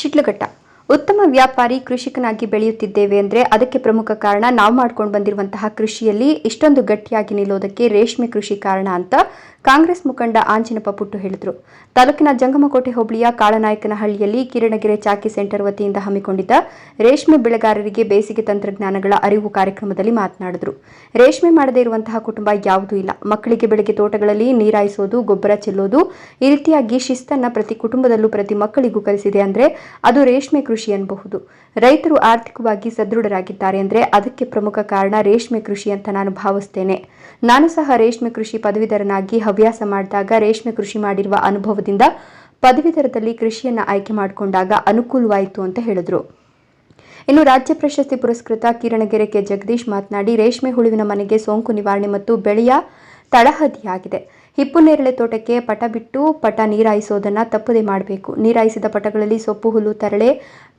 ಶಿಡ್ಲಘಟ್ಟ ಉತ್ತಮ ವ್ಯಾಪಾರಿ ಕೃಷಿಕನಾಗಿ ಬೆಳೆಯುತ್ತಿದ್ದೇವೆ ಅಂದರೆ ಅದಕ್ಕೆ ಪ್ರಮುಖ ಕಾರಣ ನಾವು ಮಾಡ್ಕೊಂಡು ಬಂದಿರುವಂತಹ ಕೃಷಿಯಲ್ಲಿ ಇಷ್ಟೊಂದು ಗಟ್ಟಿಯಾಗಿ ನಿಲ್ಲೋದಕ್ಕೆ ರೇಷ್ಮೆ ಕೃಷಿ ಕಾರಣ ಅಂತ ಕಾಂಗ್ರೆಸ್ ಮುಖಂಡ ಆಂಜಿನಪ್ಪ ಪುಟ್ಟು ಹೇಳಿದರು. ತಾಲೂಕಿನ ಜಂಗಮಕೋಟೆ ಹೋಬಳಿಯ ಕಾಳನಾಯಕನಹಳ್ಳಿಯಲ್ಲಿ ಕಿರಣಗೆರೆ ಚಾಕಿ ಸೆಂಟರ್ ವತಿಯಿಂದ ಹಮ್ಮಿಕೊಂಡಿದ್ದ ರೇಷ್ಮೆ ಬೆಳೆಗಾರರಿಗೆ ಬೇಸಿಗೆ ತಂತ್ರಜ್ಞಾನಗಳ ಅರಿವು ಕಾರ್ಯಕ್ರಮದಲ್ಲಿ ಮಾತನಾಡಿದರು. ರೇಷ್ಮೆ ಮಾಡದೇ ಇರುವಂತಹ ಕುಟುಂಬ ಯಾವುದೂ ಇಲ್ಲ. ಮಕ್ಕಳಿಗೆ ಬೆಳಗ್ಗೆ ತೋಟಗಳಲ್ಲಿ ನೀರಾಯಿಸೋದು, ಗೊಬ್ಬರ ಚೆಲ್ಲೋದು, ಈ ರೀತಿಯಾಗಿ ಶಿಸ್ತನ್ನು ಪ್ರತಿ ಕುಟುಂಬದಲ್ಲೂ ಪ್ರತಿ ಮಕ್ಕಳಿಗೂ ಕಲಿಸಿದೆ ಅಂದರೆ ಅದು ರೇಷ್ಮೆ ಕೃಷಿ ಅನ್ನಬಹುದು. ರೈತರು ಆರ್ಥಿಕವಾಗಿ ಸದೃಢರಾಗಿದ್ದಾರೆ ಅಂದರೆ ಅದಕ್ಕೆ ಪ್ರಮುಖ ಕಾರಣ ರೇಷ್ಮೆ ಕೃಷಿ ಅಂತ ನಾನು ಭಾವಿಸ್ತೇನೆ. ನಾನು ಸಹ ರೇಷ್ಮೆ ಕೃಷಿ ಪದವೀಧರನಾಗಿ ಹವ್ಯಾಸ ಮಾಡಿದಾಗ ರೇಷ್ಮೆ ಕೃಷಿ ಮಾಡಿರುವ ಅನುಭವದಿಂದ ಪದವೀಧರದಲ್ಲಿ ಕೃಷಿಯನ್ನು ಆಯ್ಕೆ ಮಾಡಿಕೊಂಡಾಗ ಅನುಕೂಲವಾಯಿತು ಅಂತ ಹೇಳಿದರು. ಇನ್ನು ರಾಜ್ಯ ಪ್ರಶಸ್ತಿ ಪುರಸ್ಕೃತ ಕಿರಣಗೆರೆ ಕೆ ಜಗದೀಶ್ ಮಾತನಾಡಿ, ರೇಷ್ಮೆ ಹುಳುವಿನ ಮನೆಗೆ ಸೋಂಕು ನಿವಾರಣೆ ಮತ್ತು ಬೆಳೆಯ ತಳಹದಿಯಾಗಿದೆ. ಹಿಪ್ಪು ನೇರಳೆ ತೋಟಕ್ಕೆ ಪಟ ಬಿಟ್ಟು ಪಟ ನೀರಾಯಿಸೋದನ್ನು ತಪ್ಪದೇ ಮಾಡಬೇಕು. ನೀರಾಯಿಸಿದ ಪಟಗಳಲ್ಲಿ ಸೊಪ್ಪು, ಹುಲ್ಲು, ತರಳೆ,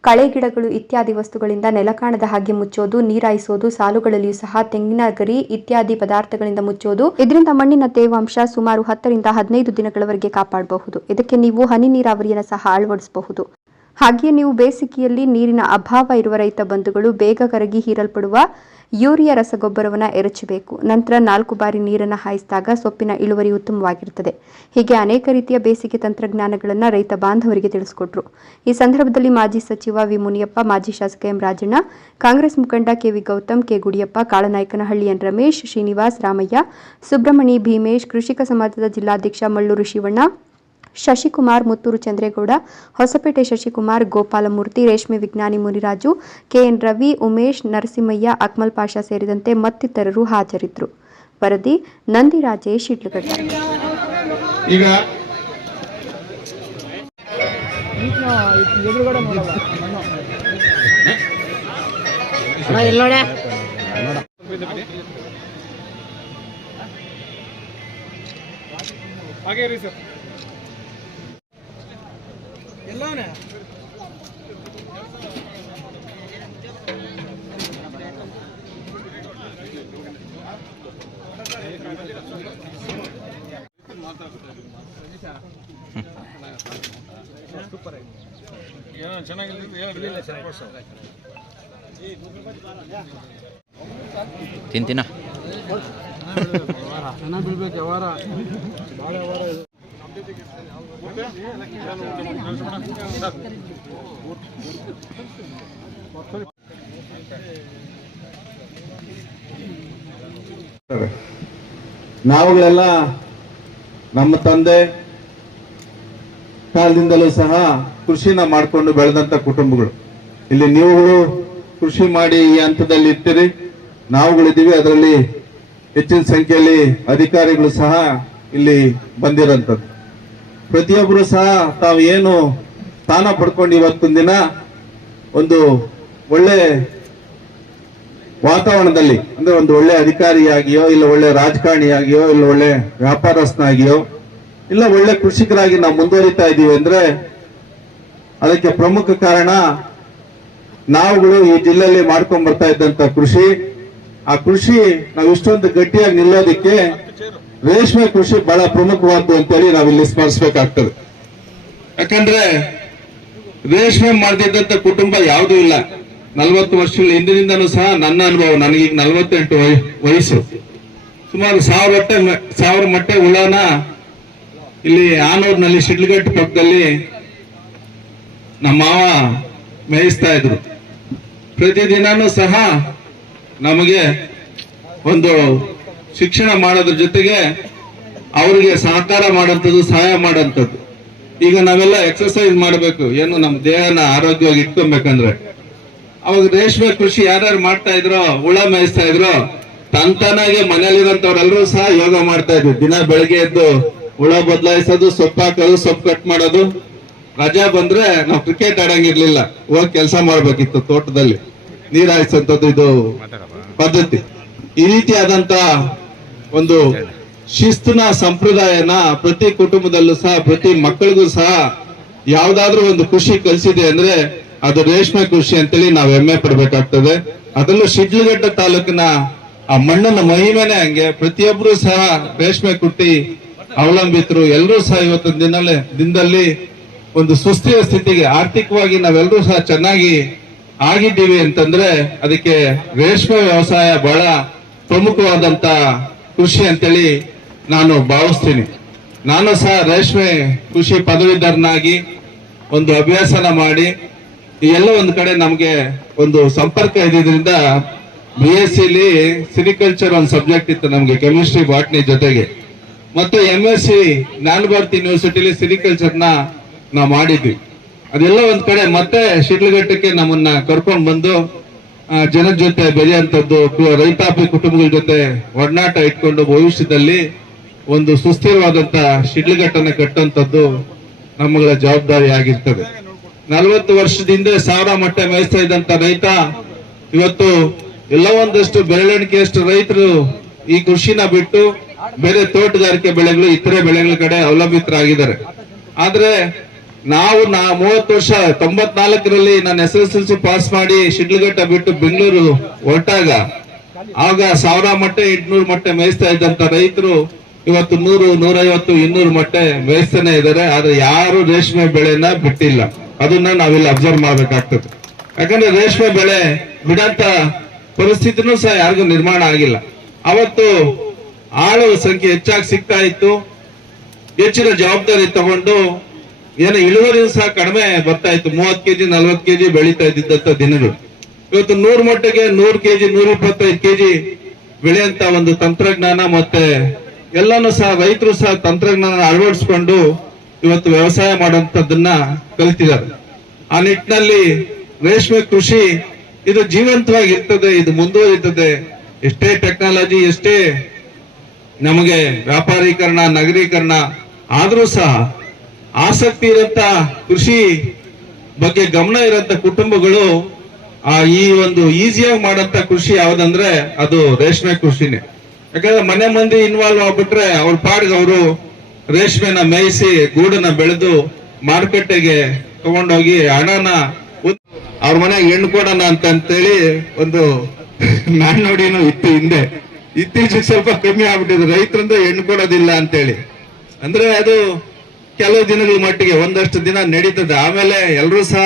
ಕಳೆ ಗಿಡಗಳು ಇತ್ಯಾದಿ ವಸ್ತುಗಳಿಂದ ನೆಲ ಕಾಣದ ಹಾಗೆ ಮುಚ್ಚೋದು. ನೀರಾಯಿಸೋದು ಸಾಲುಗಳಲ್ಲಿಯೂ ಸಹ ತೆಂಗಿನ ಗರಿ ಇತ್ಯಾದಿ ಪದಾರ್ಥಗಳಿಂದ ಮುಚ್ಚೋದು. ಇದರಿಂದ ಮಣ್ಣಿನ ತೇವಾಂಶ ಸುಮಾರು 10 ರಿಂದ 15 ದಿನಗಳವರೆಗೆ ಕಾಪಾಡಬಹುದು. ಇದಕ್ಕೆ ನೀವು ಹನಿ ನೀರಾವರಿಯನ್ನು ಸಹ ಅಳವಡಿಸಬಹುದು. ಹಾಗೆಯೇ ನೀವು ಬೇಸಿಗೆಯಲ್ಲಿ ನೀರಿನ ಅಭಾವ ಇರುವ ರೈತ ಬಂಧುಗಳು ಬೇಗ ಕರಗಿ ಹೀರಲ್ಪಡುವ ಯೂರಿಯಾ ರಸಗೊಬ್ಬರವನ್ನು ಎರಚಬೇಕು. ನಂತರ 4 ಬಾರಿ ನೀರನ್ನು ಹಾಯಿಸಿದಾಗ ಸೊಪ್ಪಿನ ಇಳುವರಿ ಉತ್ತಮವಾಗಿರುತ್ತದೆ. ಹೀಗೆ ಅನೇಕ ರೀತಿಯ ಬೇಸಿಗೆ ತಂತ್ರಜ್ಞಾನಗಳನ್ನು ರೈತ ಬಾಂಧವರಿಗೆ ತಿಳಿಸಿಕೊಟ್ರು. ಈ ಸಂದರ್ಭದಲ್ಲಿ ಮಾಜಿ ಸಚಿವ ವಿ ಮುನಿಯಪ್ಪ, ಮಾಜಿ ಶಾಸಕ ಎಂ ರಾಜಣ್ಣ, ಕಾಂಗ್ರೆಸ್ ಮುಖಂಡ KV Gautam, K Gudiyappa, Kalanayakanahalli N Ramesh, Srinivas, Ramaiah, Subramani, Bhimesh, ಕೃಷಿಕ ಸಮಾಜದ ಜಿಲ್ಲಾಧ್ಯಕ್ಷ ಮಳ್ಳೂರು ಶಿವಣ್ಣ, ಶಶಿಕುಮಾರ್, ಮುತ್ತೂರು ಚಂದ್ರೇಗೌಡ, ಹೊಸಪೇಟೆ ಶಶಿಕುಮಾರ್, ಗೋಪಾಲಮೂರ್ತಿ, ರೇಷ್ಮೆ ವಿಜ್ಞಾನಿ ಮುನಿರಾಜು, ಕೆಎನ್ ರವಿ, ಉಮೇಶ್, ನರಸಿಂಹಯ್ಯ, ಅಕ್ಮಲ್ ಪಾಷಾ ಸೇರಿದಂತೆ ಮತ್ತಿತರರು ಹಾಜರಿದ್ದರು. ವರದಿ ನಂದಿರಾಜೇಶ್, ಶಿಡ್ಲಘಟ್ಟ. ಈಗ ಎಲ್ಲವನೇ ಸೂಪರ್ ಆಗಿದೆ. ಚೆನ್ನಾಗಿಲ್ಲ ತಿಂತಿನ ಚೆನ್ನಾಗಿ ಬೀಳ್ಬೇಕು. ವ್ಯವಹಾರ ಭಾಳ ವ್ಯವಹಾರ ಇದು. ನಾವುಗಳೆಲ್ಲ ನಮ್ಮ ತಂದೆ ಕಾಲದಿಂದಲೂ ಸಹ ಕೃಷಿನ ಮಾಡಿಕೊಂಡು ಬೆಳೆದಂತ ಕುಟುಂಬಗಳು. ಇಲ್ಲಿ ನೀವುಗಳು ಕೃಷಿ ಮಾಡಿ ಈ ಹಂತದಲ್ಲಿ ಇರ್ತೀರಿ, ನಾವುಗಳಿದ್ದೀವಿ. ಅದರಲ್ಲಿ ಹೆಚ್ಚಿನ ಸಂಖ್ಯೆಯಲ್ಲಿ ಅಧಿಕಾರಿಗಳು ಸಹ ಇಲ್ಲಿ ಬಂದಿರೋಂಥದ್ದು. ಪ್ರತಿಯೊಬ್ಬರು ಸಹ ತಾವು ಏನು ಸ್ಥಾನ ಪಡ್ಕೊಂಡು ಇವತ್ತಿನ ದಿನ ಒಂದು ಒಳ್ಳೆ ವಾತಾವರಣದಲ್ಲಿ, ಅಂದ್ರೆ ಒಂದು ಒಳ್ಳೆ ಅಧಿಕಾರಿಯಾಗಿಯೋ, ಇಲ್ಲ ಒಳ್ಳೆ ರಾಜಕಾರಣಿಯಾಗಿಯೋ, ಇಲ್ಲ ಒಳ್ಳೆ ವ್ಯಾಪಾರಸ್ಥನಾಗಿಯೋ, ಇಲ್ಲ ಒಳ್ಳೆ ಕೃಷಿಕರಾಗಿ ನಾವು ಮುಂದುವರಿತಾ ಇದ್ದೀವಿ ಅಂದ್ರೆ ಅದಕ್ಕೆ ಪ್ರಮುಖ ಕಾರಣ ನಾವುಗಳು ಈ ಜಿಲ್ಲೆಯಲ್ಲಿ ಮಾಡ್ಕೊಂಡ್ ಬರ್ತಾ ಇದ್ದಂತ ಕೃಷಿ. ಆ ಕೃಷಿ ನಾವು ಇಷ್ಟೊಂದು ಗಟ್ಟಿಯಾಗಿ ನಿಲ್ಲೋದಿಕ್ಕೆ ರೇಷ್ಮೆ ಕೃಷಿ ಬಹಳ ಪ್ರಮುಖವಾದ್ದು ಅಂತೇಳಿ ನಾವಿಲ್ಲಿ ಸ್ಮರಿಸಬೇಕಾಗ್ತದೆ. ಯಾಕಂದ್ರೆ ರೇಷ್ಮೆ ಮಾಡದಿದ್ದಂತ ಕುಟುಂಬ ಯಾವುದೂ ಇಲ್ಲ. 40 ವರ್ಷಗಳ ಹಿಂದಿನಿಂದನೂ ಸಹ ನನ್ನ ಅನುಭವ, ನನಗೀಗ 48 ವಯಸ್ಸು, ಸುಮಾರು 1000 ಮೊಟ್ಟೆ ಹುಳನ ಇಲ್ಲಿ ಆನೂರಿನಲ್ಲಿ ಶಿಡ್ಲಘಟ್ಟ ಪಕ್ಕದಲ್ಲಿ ನಮ್ಮ ಮಾವ ಮೇಯಿಸ್ತಾ ಇದ್ರು. ಪ್ರತಿದಿನನೂ ಸಹ ನಮಗೆ ಒಂದು ಶಿಕ್ಷಣ ಮಾಡೋದ್ರ ಜೊತೆಗೆ ಅವರಿಗೆ ಸಹಕಾರ ಮಾಡೋಂಥದ್ದು, ಸಹಾಯ ಮಾಡೋಂಥದ್ದು. ಈಗ ನಾವೆಲ್ಲ ಎಕ್ಸರ್ಸೈಸ್ ಮಾಡಬೇಕು, ಏನು ನಮ್ಮ ದೇಹನ ಆರೋಗ್ಯವಾಗಿ ಇಟ್ಕೊಬೇಕಂದ್ರೆ ಅವಾಗ ರೇಷ್ಮೆ ಕೃಷಿ ಯಾರ್ಯಾರು ಮಾಡ್ತಾ ಇದ್ರೋ, ಹುಳ ಮೇಯಿಸ್ತಾ ಇದ್ರೋ, ತಂತಾನಾಗೆ ಮನೇಲಿರೋಂಥವ್ರೆಲ್ಲರೂ ಸಹ ಯೋಗ ಮಾಡ್ತಾ ಇದ್ರು. ದಿನ ಬೆಳಗ್ಗೆ ಎದ್ದು ಹುಳ ಬದಲಾಯಿಸೋದು, ಸೊಪ್ಪು ಹಾಕೋದು, ಸೊಪ್ಪು ಕಟ್ ಮಾಡೋದು. ರಜಾ ಬಂದ್ರೆ ನಾವು ಕ್ರಿಕೆಟ್ ಆಡಂಗಿರ್ಲಿಲ್ಲ, ಹೋಗಿ ಕೆಲಸ ಮಾಡ್ಬೇಕಿತ್ತು ತೋಟದಲ್ಲಿ, ನೀರ್ ಹಾಯಿಸೋಂಥದ್ದು ಇದು ಪದ್ಧತಿ. ಈ ರೀತಿಯಾದಂತ ಒಂದು ಶಿಸ್ತುನ ಸಂಪ್ರದಾಯನ ಪ್ರತಿ ಕುಟುಂಬದಲ್ಲೂ ಸಹ, ಪ್ರತಿ ಮಕ್ಕಳಿಗೂ ಸಹ ಯಾವ್ದಾದ್ರೂ ಒಂದು ಖುಷಿ ಕಲಿಸಿದೆ ಅಂದ್ರೆ ಅದು ರೇಷ್ಮೆ ಕೃಷಿ ಅಂತೇಳಿ ನಾವು ಹೆಮ್ಮೆ ಪಡ್ಬೇಕಾಗ್ತದೆ. ಅದರಲ್ಲೂ ಶಿಡ್ಲಘಟ್ಟ ತಾಲೂಕಿನ ಆ ಮಣ್ಣಿನ ಮಹಿಮೆನೆ ಹಂಗೆ. ಪ್ರತಿಯೊಬ್ರು ಸಹ ರೇಷ್ಮೆ ಕುಟ್ಟಿ ಅವಲಂಬಿತರು ಎಲ್ಲರೂ ಸಹ ಇವತ್ತಿನ ದಿನದಲ್ಲಿ ಒಂದು ಸುಸ್ಥಿರ ಸ್ಥಿತಿಗೆ ಆರ್ಥಿಕವಾಗಿ ನಾವೆಲ್ಲರೂ ಸಹ ಚೆನ್ನಾಗಿ ಆಗಿದ್ದೀವಿ ಅಂತಂದ್ರೆ ಅದಕ್ಕೆ ರೇಷ್ಮೆ ವ್ಯವಸಾಯ ಬಹಳ ಪ್ರಮುಖವಾದಂತ ಕೃಷಿ ಅಂತೇಳಿ ನಾನು ಭಾವಿಸ್ತೀನಿ. ನಾನು ಸಹ ರೇಷ್ಮೆ ಕೃಷಿ ಪದವೀಧರನಾಗಿ ಒಂದು ಅಭ್ಯಾಸನ ಮಾಡಿ ಎಲ್ಲ ಒಂದು ಕಡೆ ನಮ್ಗೆ ಒಂದು ಸಂಪರ್ಕ ಇದ್ದಿದ್ರಿಂದ BSc ಸಿರಿಕಲ್ಚರ್ ಒಂದು ಸಬ್ಜೆಕ್ಟ್ ಇತ್ತು ನಮ್ಗೆ, ಕೆಮಿಸ್ಟ್ರಿ ಬಾಟ್ನಿ ಜೊತೆಗೆ. ಮತ್ತೆ MSc ಜ್ಞಾನಭಾರತಿ ಯೂನಿವರ್ಸಿಟಿಲಿ ಸಿರಿಕಲ್ಚರ್ ನಾವು ಮಾಡಿದ್ವಿ. ಅದೆಲ್ಲ ಒಂದ್ ಕಡೆ ಮತ್ತೆ ಶಿಡ್ಲಘಟ್ಟಕ್ಕೆ ನಮ್ಮನ್ನ ಕರ್ಕೊಂಡು ಬಂದು ಜನರ ಜೊತೆ ಬೆರೆಯುವಂಥದ್ದು, ರೈತಾಪಿ ಕುಟುಂಬಗಳ ಜೊತೆ ಒಡನಾಟ ಇಟ್ಕೊಂಡು ಭವಿಷ್ಯದಲ್ಲಿ ಒಂದು ಸುಸ್ಥಿರವಾದಂತ ಶಿಡ್ಲಘಟ್ಟನ ಕಟ್ಟುವಂಥದ್ದು ನಮ್ಮಗಳ ಜವಾಬ್ದಾರಿ ಆಗಿರ್ತದೆ. 40 ವರ್ಷದಿಂದ ಸಾವಿರ ಮೊಟ್ಟೆ ಮೇಯಿಸ್ತಾ ಇದ್ದಂತ ರೈತ ಇವತ್ತು ಎಲ್ಲ ಒಂದಷ್ಟು ಬೆರಳೆಣಿಕೆಯಷ್ಟು ರೈತರು ಈ ಕೃಷಿನ ಬಿಟ್ಟು ಬೇರೆ ತೋಟಗಾರಿಕೆ ಬೆಳೆಗಳು, ಇತರೆ ಬೆಳೆಗಳ ಕಡೆ ಅವಲಂಬಿತರಾಗಿದ್ದಾರೆ. ಆದ್ರೆ ನಾವು 30 ವರ್ಷ 94ರಲ್ಲಿ ನಾನು SSLC ಪಾಸ್ ಮಾಡಿ ಶಿಡ್ಲಘಟ್ಟ ಬಿಟ್ಟು ಬೆಂಗಳೂರು ಹೊರಟಾಗ ಆಗ 1000 ಮೊಟ್ಟೆ 800 ಮೊಟ್ಟೆ ಮೇಯಿಸ್ತಾ ಇದ್ದಂತ ರೈತರು ಇವತ್ತು 100, 150, 200 ಮೊಟ್ಟೆ ಮೇಯಿಸ್ತಾನೆ ಇದ್ದಾರೆ. ಆದ್ರೆ ಯಾರು ರೇಷ್ಮೆ ಬೆಳೆನ ಬಿಟ್ಟಿಲ್ಲ. ಅದನ್ನ ನಾವಿಲ್ಲಿ ಅಬ್ಸರ್ವ್ ಮಾಡ್ಬೇಕಾಗ್ತದೆ. ಯಾಕಂದ್ರೆ ರೇಷ್ಮೆ ಬೆಳೆ ಬಿಡಂತ ಪರಿಸ್ಥಿತಿನೂ ಸಹ ಯಾರಿಗೂ ನಿರ್ಮಾಣ ಆಗಿಲ್ಲ. ಅವತ್ತು ಆಳು ಸಂಖ್ಯೆ ಹೆಚ್ಚಾಗಿ ಸಿಗ್ತಾ ಇತ್ತು. ಹೆಚ್ಚಿನ ಜವಾಬ್ದಾರಿ ತಗೊಂಡು ಏನೋ ಇಳುವರಿಯೂ ಸಹ ಕಡಿಮೆ ಬರ್ತಾ ಇತ್ತು. 30 kg 40 kg ಬೆಳೀತಾ ಇದ್ದಂತ ದಿನಗಳು. ಇವತ್ತು 100 ಮೊಟ್ಟೆಗೆ 100 kg 125 kg ಬೆಳೆಯಂತ ಒಂದು ತಂತ್ರಜ್ಞಾನ ಮತ್ತೆ ಎಲ್ಲಾನು ಸಹ ರೈತರು ಸಹ ತಂತ್ರಜ್ಞಾನ ಅಳವಡಿಸಿಕೊಂಡು ಇವತ್ತು ವ್ಯವಸಾಯ ಮಾಡುವಂತದ್ದನ್ನ ಕಲಿತಿದ್ದಾರೆ. ಆ ನಿಟ್ಟಿನಲ್ಲಿ ರೇಷ್ಮೆ ಕೃಷಿ ಇದು ಜೀವಂತವಾಗಿ ಇರ್ತದೆ, ಇದು ಮುಂದುವರಿತದೆ. ಎಷ್ಟೇ ಟೆಕ್ನಾಲಜಿ, ಎಷ್ಟೇ ನಮಗೆ ವ್ಯಾಪಾರೀಕರಣ, ನಗರೀಕರಣ ಆದ್ರೂ ಸಹ ಆಸಕ್ತಿ ಇರಂತ ಕೃಷಿ ಬಗ್ಗೆ ಗಮನ ಇರಂತ ಕುಟುಂಬಗಳು ಈ ಒಂದು ಈಸಿಯಾಗಿ ಮಾಡಂತ ಕೃಷಿ ಯಾವ್ದಂದ್ರೆ ಅದು ರೇಷ್ಮೆ ಕೃಷಿನೇ. ಯಾಕಂದ್ರೆ ಮನೆ ಮಂದಿ ಇನ್ವಾಲ್ವ್ ಆಗ್ಬಿಟ್ರೆ ಅವ್ರ ಪಾಡ್ಗೆ ಅವರು ರೇಷ್ಮೆನ ಮೇಯಿಸಿ ಗೂಡನ್ನ ಬೆಳೆದು ಮಾರುಕಟ್ಟೆಗೆ ತಗೊಂಡೋಗಿ ಹಣನ ಅವ್ರ ಮನೆಗೆ ಹೆಣ್ಣು ಕೊಡೋಣ ಅಂತೇಳಿ ಒಂದು ನಾಣ್ಣುಡಿನೂ ಇತ್ತು ಹಿಂದೆ. ಇತ್ತೀಚೆಗೆ ಸ್ವಲ್ಪ ಕಮ್ಮಿ ಆಗ್ಬಿಟ್ಟಿದೆ, ರೈತರಂದ್ರೆ ಹೆಣ್ಣು ಕೊಡೋದಿಲ್ಲ ಅಂತೇಳಿ. ಅಂದ್ರೆ ಅದು ಕೆಲವು ದಿನಗಳ ಮಟ್ಟಿಗೆ ಒಂದಷ್ಟು ದಿನ ನಡೀತದೆ. ಆಮೇಲೆ ಎಲ್ಲರೂ ಸಹ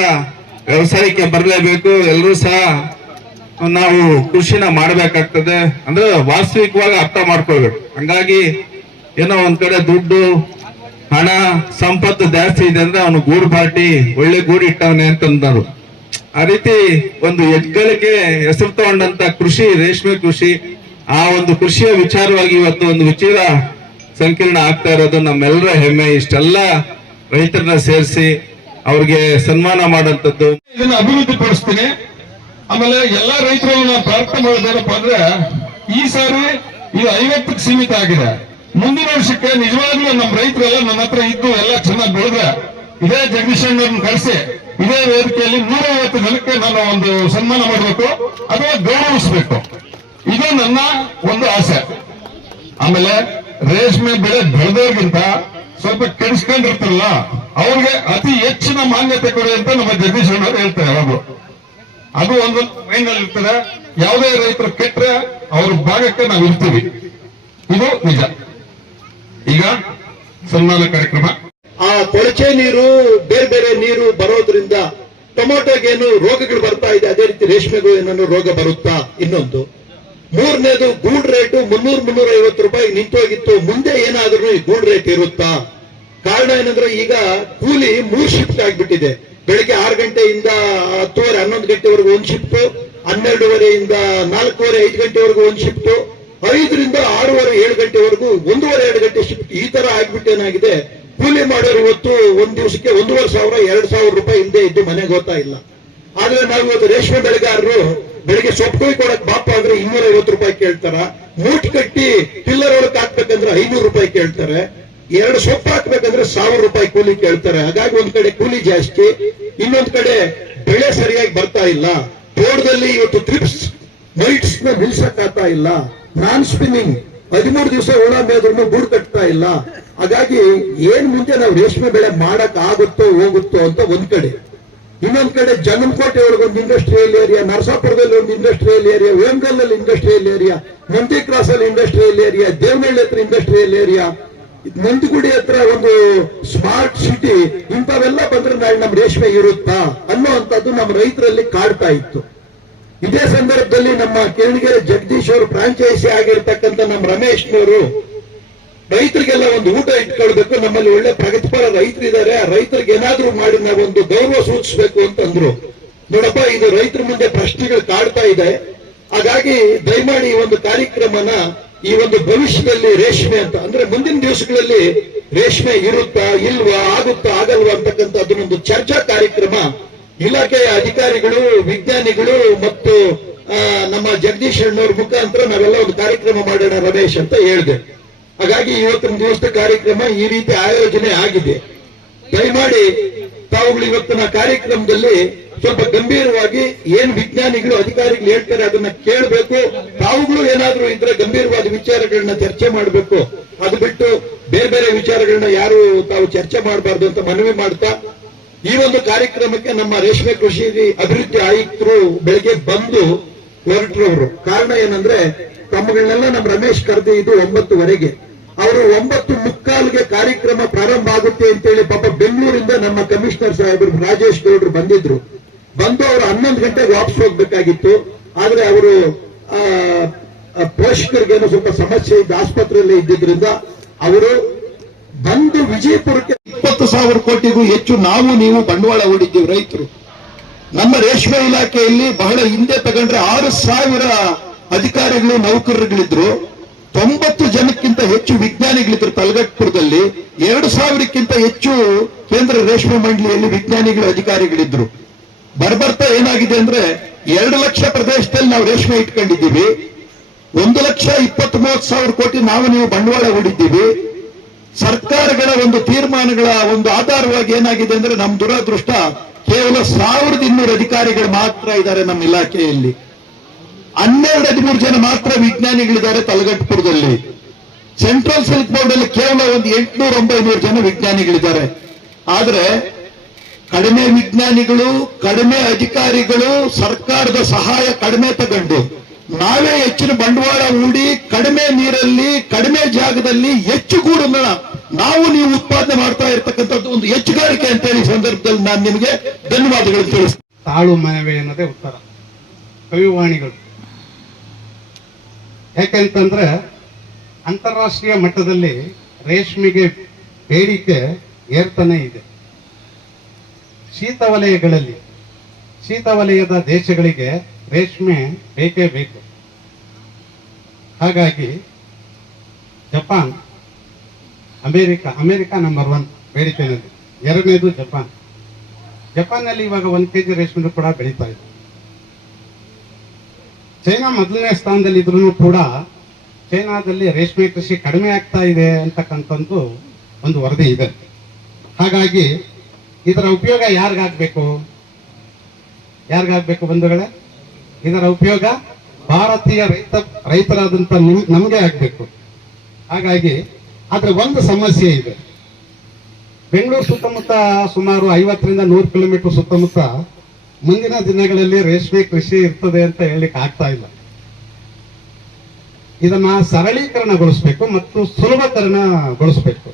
ವ್ಯವಸಾಯಕ್ಕೆ ಬರಲೇಬೇಕು, ಎಲ್ಲರೂ ಸಹ ನಾವು ಕೃಷಿನ ಮಾಡ್ಬೇಕಾಗ್ತದೆ. ಅಂದ್ರೆ ವಾಸ್ತವಿಕವಾಗಿ ಅರ್ಥ ಮಾಡ್ಕೊಳ್ಬೇಕು. ಹಂಗಾಗಿ ಏನೋ ಒಂದ್ ಕಡೆ ದುಡ್ಡು, ಹಣ, ಸಂಪತ್ತು ಜಾಸ್ತಿ ಇದೆ ಅಂದ್ರೆ ಅವನು ಗೂಡು ಪಾಟಿ ಒಳ್ಳೆ ಗೂಡು ಇಟ್ಟವನೇ ಅಂತಂದರು. ಆ ರೀತಿ ಒಂದು ಹೆಗ್ಗಳಿಕೆ ಹೆಸರು ತಗೊಂಡಂತ ಕೃಷಿ ರೇಷ್ಮೆ ಕೃಷಿ. ಆ ಒಂದು ಕೃಷಿಯ ವಿಚಾರವಾಗಿ ಇವತ್ತು ಒಂದು ವಿಚಾರ ಸಂಕೀರ್ಣ ಆಗ್ತಾ ಇರೋದು ನಮ್ಮೆಲ್ಲರ ಹೆಮ್ಮೆ. ಇಷ್ಟೆಲ್ಲ ರೈತರನ್ನ ಸೇರಿಸಿ ಅವ್ರಿಗೆ ಸನ್ಮಾನ ಮಾಡುವಂತದ್ದು, ಇದನ್ನ ಅಭಿವೃದ್ಧಿ ಪಡಿಸ್ತೀನಿ. ಆಮೇಲೆ ಎಲ್ಲಾ ರೈತರು ನಾವು ಪ್ರಾರ್ಥನೆ ಮಾಡೋದೇನಪ್ಪ ಅಂದ್ರೆ ಈ ಸಾರಿ ಇದು 50ಕ್ಕೆ ಸೀಮಿತ ಆಗಿದೆ. ಮುಂದಿನ ವರ್ಷಕ್ಕೆ ನಿಜವಾಗ್ಲೂ ನಮ್ಮ ರೈತರೆಲ್ಲ ನನ್ನ ಹತ್ರ ಇದ್ದು ಎಲ್ಲ ಚೆನ್ನಾಗಿ ಬೆಳೆದ್ರೆ ಇದೇ ಜಗದೀಶಣ್ಣವ್ರನ್ನ ಕರೆಸಿ ಇದೇ ವೇದಿಕೆಯಲ್ಲಿ 150 ಜನಕ್ಕೆ ನಾನು ಒಂದು ಸನ್ಮಾನ ಮಾಡಬೇಕು ಅಥವಾ ಗೌರವಿಸಬೇಕು. ಇದು ನನ್ನ ಒಂದು ಆಸೆ. ಆಮೇಲೆ ರೇಷ್ಮೆ ಬೆಳೆ ಬೆಳೆದವ್ರಿಗಿಂತ ಸ್ವಲ್ಪ ಕೆಡಿಸ್ಕೊಂಡಿರ್ತಾರಲ್ಲ ಅವ್ರಿಗೆ ಅತಿ ಹೆಚ್ಚಿನ ಮಾನ್ಯತೆ ಕೊಡಿ ಅಂತ ನಮ್ಮ ಜಗದೀಶ್ ಅಣ್ಣವ್ರು ಹೇಳ್ತಾರೆ ಯಾವಾಗಲೂ. ಅದು ಒಂದು ಮೈಂಡ್ ಅಲ್ಲಿ ಇರ್ತದೆ. ಯಾವುದೇ ರೈತರು ಕೆಟ್ಟರೆ ಅವ್ರ ಭಾಗಕ್ಕೆ ನಾವು ಇರ್ತೀವಿ. ಇದು ನಿಜ. ಈಗ ಸನ್ಮಾನ ಕಾರ್ಯಕ್ರಮ. ಆ ಕೊಳಚೆ ನೀರು, ಬೇರೆ ಬೇರೆ ನೀರು ಬರೋದ್ರಿಂದ ಟೊಮೊಟೊಗೇನು ರೋಗಗಳು ಬರ್ತಾ ಇದೆ, ಅದೇ ರೀತಿ ರೇಷ್ಮೆಗೂ ಏನಾದ್ರು ರೋಗ ಬರುತ್ತಾ? ಇನ್ನೊಂದು ಮೂರನೇದು ಗೂಡ್ ರೇಟು 300-350 ರೂಪಾಯಿ ನಿಂತೋಗಿತ್ತು. ಮುಂದೆ ಏನಾದ್ರೂ ಈ ಗೂಡ್ ರೇಟ್ ಇರುತ್ತಾ? ಕಾರಣ ಏನಂದ್ರೆ ಈಗ ಕೂಲಿ 3 ಶಿಫ್ಟ್ ಆಗ್ಬಿಟ್ಟಿದೆ. ಬೆಳಿಗ್ಗೆ 6 ಗಂಟೆಯಿಂದ 10:30 11 ಗಂಟೆವರೆಗೂ ಒಂದು ಶಿಫ್ಟ್, 12:30ಯಿಂದ 4:30 5 ಗಂಟೆವರೆಗೂ ಒಂದು ಶಿಫ್ಟ್, 5ರಿಂದ 6:30 7 ಗಂಟೆವರೆಗೂ 1.5-2 ಗಂಟೆ ಶಿಫ್ಟ್. ಈ ತರ ಆಗ್ಬಿಟ್ಟೇನಾಗಿದೆ, ಕೂಲಿ ಮಾಡೋರು ಇವತ್ತು ಒಂದ್ ದಿವಸಕ್ಕೆ 1,500-2,000 ರೂಪಾಯಿ ಹಿಂದೆ ಇದ್ದು ಮನೆಗೆ ಹೋಗ್ತಾ ಇಲ್ಲ. ಆದ್ರೆ ನಾವು ಇವತ್ತು ರೇಷ್ಮೆ ಬೆಳೆಗಾರರು ಬೆಳಿಗ್ಗೆ ಸೊಪ್ಪು ಕೊಯ್ ಕೊಡಕ್ ಬಾಪ ಅಂದ್ರೆ 250 ರೂಪಾಯಿ ಕೇಳ್ತಾರ. ಮೂಟ್ ಕಟ್ಟಿ ಪಿಲ್ಲರ್ ಒಳಕ್ ಹಾಕ್ಬೇಕಂದ್ರೆ 500 ರೂಪಾಯಿ ಕೇಳ್ತಾರೆ. 2 ಸೊಪ್ಪು ಹಾಕ್ಬೇಕಂದ್ರೆ 1000 ರೂಪಾಯಿ ಕೂಲಿ ಕೇಳ್ತಾರೆ. ಹಾಗಾಗಿ ಒಂದ್ ಕಡೆ ಕೂಲಿ ಜಾಸ್ತಿ, ಇನ್ನೊಂದ್ ಕಡೆ ಬೆಳೆ ಸರಿಯಾಗಿ ಬರ್ತಾ ಇಲ್ಲ. ತೋಟದಲ್ಲಿ ಇವತ್ತು ಥ್ರಿಪ್ಸ್ ಮೈಟ್ಸ್ ನ ನಿಲ್ಸಕ್ ಆಗ್ತಾ ಇಲ್ಲ. ನಾನ್ ಸ್ಪಿನ್ನಿಂಗ್ 13 ದಿವಸ ಹುಳ ಮೇದ್ರೂ ಗೂಡು ಕಟ್ತಾ ಇಲ್ಲ. ಹಾಗಾಗಿ ಏನ್ ಮುಂದೆ ನಾವು ರೇಷ್ಮೆ ಬೆಳೆ ಮಾಡಕ್ ಆಗುತ್ತೋ ಹೋಗುತ್ತೋ ಅಂತ ಒಂದ್ ಕಡೆ. ಇನ್ನೊಂದ್ ಕಡೆ ಜಗನ್ಕೋಟೆ ಒಳಗೊಂದು ಇಂಡಸ್ಟ್ರಿಯಲ್ ಏರಿಯಾ, ನರಸಾಪುರದಲ್ಲಿ ಒಂದು ಇಂಡಸ್ಟ್ರಿಯಲ್ ಏರಿಯಾ, ವೇಮಗಲ್ ಅಲ್ಲಿ ಇಂಡಸ್ಟ್ರಿಯಲ್ ಏರಿಯಾ, ನಂದಿ ಕ್ರಾಸ್ ಅಲ್ಲಿ ಇಂಡಸ್ಟ್ರಿಯಲ್ ಏರಿಯಾ, ದೇವನಹಳ್ಳಿ ಹತ್ರ ಇಂಡಸ್ಟ್ರಿಯಲ್ ಏರಿಯಾ, ನಂದಗುಡಿ ಹತ್ರ ಒಂದು ಸ್ಮಾರ್ಟ್ ಸಿಟಿ, ಇಂಥವೆಲ್ಲ ಬಂದ್ರೆ ನಾಳೆ ನಮ್ಮ ರೇಷ್ಮೆ ಇರುತ್ತಾ ಅನ್ನುವಂಥದ್ದು ನಮ್ಮ ರೈತರಲ್ಲಿ ಕಾಡ್ತಾ ಇತ್ತು. ಇದೇ ಸಂದರ್ಭದಲ್ಲಿ ನಮ್ಮ ಕಿರಣಗೆರೆ ಜಗದೀಶ್ ಅವರು ಫ್ರಾಂಚೈಸಿ ಆಗಿರ್ತಕ್ಕಂಥ ನಮ್ಮ ರಮೇಶ್ನವರು ರೈತರಿಗೆಲ್ಲ ಒಂದು ಊಟ ಇಟ್ಕೊಳ್ಬೇಕು, ನಮ್ಮಲ್ಲಿ ಒಳ್ಳೆ ಪ್ರಗತಿಪರ ರೈತರಿದ್ದಾರೆ, ಆ ರೈತರಿಗೆ ಏನಾದ್ರೂ ಮಾಡಿ ನಾವೊಂದು ಗೌರವ ಸೂಚಿಸಬೇಕು ಅಂತಂದ್ರು. ನೋಡಪ್ಪ, ಇದು ರೈತರ ಮುಂದೆ ಪ್ರಶ್ನೆಗಳು ಕಾಡ್ತಾ ಇದೆ, ಹಾಗಾಗಿ ದಯಮಾಡಿ ಈ ಒಂದು ಕಾರ್ಯಕ್ರಮನ ಈ ಒಂದು ಭವಿಷ್ಯದಲ್ಲಿ ರೇಷ್ಮೆ ಅಂತ ಅಂದ್ರೆ ಮುಂದಿನ ದಿವಸಗಳಲ್ಲಿ ರೇಷ್ಮೆ ಇರುತ್ತಾ ಇಲ್ವಾ, ಆಗುತ್ತಾ ಆಗಲ್ವಾ ಅಂತಕ್ಕಂಥ ಅದನ್ನೊಂದು ಚರ್ಚಾ ಕಾರ್ಯಕ್ರಮ ಇಲಾಖೆಯ ಅಧಿಕಾರಿಗಳು, ವಿಜ್ಞಾನಿಗಳು ಮತ್ತು ನಮ್ಮ ಜಗದೀಶ್ ಅಣ್ಣವ್ರ ಮುಖಾಂತರ ನಾವೆಲ್ಲ ಒಂದು ಕಾರ್ಯಕ್ರಮ ಮಾಡೋಣ ರಮೇಶ್ ಅಂತ ಹೇಳಿದೆ. ಹಾಗಾಗಿ ಇವತ್ತಿನ ದಿವಸದ ಕಾರ್ಯಕ್ರಮ ಈ ರೀತಿ ಆಯೋಜನೆ ಆಗಿದೆ. ದಯಮಾಡಿ ತಾವುಗಳು ಇವತ್ತಿನ ಕಾರ್ಯಕ್ರಮದಲ್ಲಿ ಸ್ವಲ್ಪ ಗಂಭೀರವಾಗಿ ಏನ್ ವಿಜ್ಞಾನಿಗಳು ಅಧಿಕಾರಿಗಳು ಹೇಳ್ತಾರೆ ಅದನ್ನ ಕೇಳಬೇಕು. ತಾವುಗಳು ಏನಾದ್ರೂ ಇದ್ರೆ ಗಂಭೀರವಾದ ವಿಚಾರಗಳನ್ನ ಚರ್ಚೆ ಮಾಡಬೇಕು. ಅದು ಬಿಟ್ಟು ಬೇರೆ ಬೇರೆ ವಿಚಾರಗಳನ್ನ ಯಾರು ತಾವು ಚರ್ಚೆ ಮಾಡಬಾರ್ದು ಅಂತ ಮನವಿ ಮಾಡ್ತಾ, ಈ ಒಂದು ಕಾರ್ಯಕ್ರಮಕ್ಕೆ ನಮ್ಮ ರೇಷ್ಮೆ ಕೃಷಿ ಅಭಿವೃದ್ಧಿ ಆಯುಕ್ತರು ಬೆಳಗ್ಗೆ ಬಂದು ಹೊರಟರವರು. ಕಾರಣ ಏನಂದ್ರೆ ತಮ್ಮಗಳನ್ನೆಲ್ಲ ನಮ್ಮ ರಮೇಶ್ ಕರೆದಿದ್ದು 9:15. ಅವರು 9:45ಗೆ ಕಾರ್ಯಕ್ರಮ ಪ್ರಾರಂಭ ಆಗುತ್ತೆ ಅಂತೇಳಿ ಪಾಪ ಬೆಂಗಳೂರಿಂದ ನಮ್ಮ ಕಮಿಷನರ್ ಸಾಹೇಬರು ರಾಜೇಶ್ ಗೌಡ್ರು ಬಂದಿದ್ರು. ಬಂದು ಅವರು 11 ಗಂಟೆಗೆ ವಾಪಸ್ ಹೋಗ್ಬೇಕಾಗಿತ್ತು. ಆದ್ರೆ ಅವರು ಪೋಷಕರಿಗೇನೋ ಸ್ವಲ್ಪ ಸಮಸ್ಯೆ ಇದ್ದ, ಆಸ್ಪತ್ರೆಯಲ್ಲಿ ಇದ್ದಿದ್ರಿಂದ ಅವರು ಬಂದು ವಿಜಯಪುರಕ್ಕೆ 20,000 ಕೋಟಿಗೂ ಹೆಚ್ಚು ನಾವು ನೀವು ಬಂಡವಾಳ ಹೂಡಿದ್ದೀವಿ ರೈತರು. ನಮ್ಮ ರೇಷ್ಮೆ ಇಲಾಖೆಯಲ್ಲಿ ಬಹಳ ಹಿಂದೆ ತಗೊಂಡ್ರೆ 6,000 ಅಧಿಕಾರಿಗಳು ನೌಕರರುಗಳಿದ್ರು, 90 ಜನಕ್ಕಿಂತ ಹೆಚ್ಚು ವಿಜ್ಞಾನಿಗಳಿದ್ರು. ತಲಗಟ್ಪುರದಲ್ಲಿ 2,000ಕ್ಕಿಂತ ಹೆಚ್ಚು ಕೇಂದ್ರ ರೇಷ್ಮೆ ಮಂಡಳಿಯಲ್ಲಿ ವಿಜ್ಞಾನಿಗಳು ಅಧಿಕಾರಿಗಳಿದ್ರು. ಬರ್ಬರ್ತಾ ಏನಾಗಿದೆ ಅಂದ್ರೆ 2 ಲಕ್ಷ ಪ್ರದೇಶದಲ್ಲಿ ನಾವು ರೇಷ್ಮೆ ಇಟ್ಕೊಂಡಿದ್ದೀವಿ, 1,23,000 ಕೋಟಿ ನಾವು ನೀವು ಬಂಡವಾಳ ಹೂಡಿದ್ದೀವಿ. ಸರ್ಕಾರಗಳ ಒಂದು ತೀರ್ಮಾನಗಳ ಒಂದು ಆಧಾರವಾಗಿ ಏನಾಗಿದೆ ಅಂದ್ರೆ ನಮ್ಮ ದುರದೃಷ್ಟ ಕೇವಲ 1,200 ಅಧಿಕಾರಿಗಳು ಮಾತ್ರ ಇದ್ದಾರೆ ನಮ್ಮ ಇಲಾಖೆಯಲ್ಲಿ. 12-13 ಜನ ಮಾತ್ರ ವಿಜ್ಞಾನಿಗಳಿದ್ದಾರೆ ತಲಗಟ್ಪುರದಲ್ಲಿ. ಸೆಂಟ್ರಲ್ ಸಿಲ್ಕ್ ಬೋರ್ಡ್ ಅಲ್ಲಿ ಕೇವಲ ಒಂದು 800-900 ಜನ ವಿಜ್ಞಾನಿಗಳಿದ್ದಾರೆ. ಆದ್ರೆ ಕಡಿಮೆ ವಿಜ್ಞಾನಿಗಳು, ಕಡಿಮೆ ಅಧಿಕಾರಿಗಳು, ಸರ್ಕಾರದ ಸಹಾಯ ಕಡಿಮೆ ತಗೊಂಡು ನಾವೇ ಹೆಚ್ಚಿನ ಬಂಡವಾಳ ಹೂಡಿ ಕಡಿಮೆ ನೀರಲ್ಲಿ, ಕಡಿಮೆ ಜಾಗದಲ್ಲಿ ಹೆಚ್ಚು ಗೂಡನ್ನ ನಾವು ನೀವು ಉತ್ಪಾದನೆ ಮಾಡ್ತಾ ಇರ್ತಕ್ಕಂಥದ್ದು ಒಂದು ಹೆಚ್ಚುಗಾರಿಕೆ ಅಂತ ಹೇಳಿ ಸಂದರ್ಭದಲ್ಲಿ ನಾನು ನಿಮಗೆ ಧನ್ಯವಾದಗಳು ತಿಳಿಸ್ತೇನೆ. ತಾಳು ಮನವೇ ಅನ್ನೋದೇ ಉತ್ತರ. ಕವಿವಾಣಿಗಳು ಯಾಕೆಂತಂದ್ರೆ ಅಂತಾರಾಷ್ಟ್ರೀಯ ಮಟ್ಟದಲ್ಲಿ ರೇಷ್ಮೆಗೆ ಬೇಡಿಕೆ ಏರ್ತಾನೆ ಇದೆ. ಶೀತ ವಲಯದ ದೇಶಗಳಿಗೆ ರೇಷ್ಮೆ ಬೇಕೇ ಬೇಕು. ಹಾಗಾಗಿ ಜಪಾನ್, ಅಮೆರಿಕ ನಂಬರ್ 1 ಬೇಡಿಕೆನಲ್ಲಿ, ಎರಡನೇದು ಜಪಾನ್ನಲ್ಲಿ ಇವಾಗ 1 kg ರೇಷ್ಮೆ ಕೂಡ ಬೆಳೀತಾ ಇದೆ. ಚೈನಾ ಮೊದಲನೇ ಸ್ಥಾನದಲ್ಲಿ ಇದ್ರೂ ಕೂಡ ಚೈನಾದಲ್ಲಿ ರೇಷ್ಮೆ ಕೃಷಿ ಕಡಿಮೆ ಆಗ್ತಾ ಇದೆ ಅಂತಕ್ಕಂಥದ್ದು ಒಂದು ವರದಿ ಇದೆ. ಹಾಗಾಗಿ ಇದರ ಉಪಯೋಗ ಯಾರಿಗಾಗಬೇಕು ಬಂಧುಗಳೇ? ಇದರ ಉಪಯೋಗ ಭಾರತೀಯ ರೈತರಾದಂತ ನಮಗೆ ಆಗ್ಬೇಕು. ಹಾಗಾಗಿ ಆದ್ರೆ ಒಂದು ಸಮಸ್ಯೆ ಇದೆ. ಬೆಂಗಳೂರು ಸುತ್ತಮುತ್ತ ಸುಮಾರು 50-100 ಕಿಲೋಮೀಟರ್ ಸುತ್ತಮುತ್ತ ಮುಂದಿನ ದಿನಗಳಲ್ಲಿ ರೇಷ್ಮೆ ಕೃಷಿ ಇರ್ತದೆ ಅಂತ ಹೇಳಲಿಕ್ಕೆ ಆಗ್ತಾ ಇಲ್ಲ. ಇದನ್ನ ಸರಳೀಕರಣಗೊಳಿಸಬೇಕು ಮತ್ತು ಸುಲಭಕರಣಗೊಳಿಸಬೇಕು.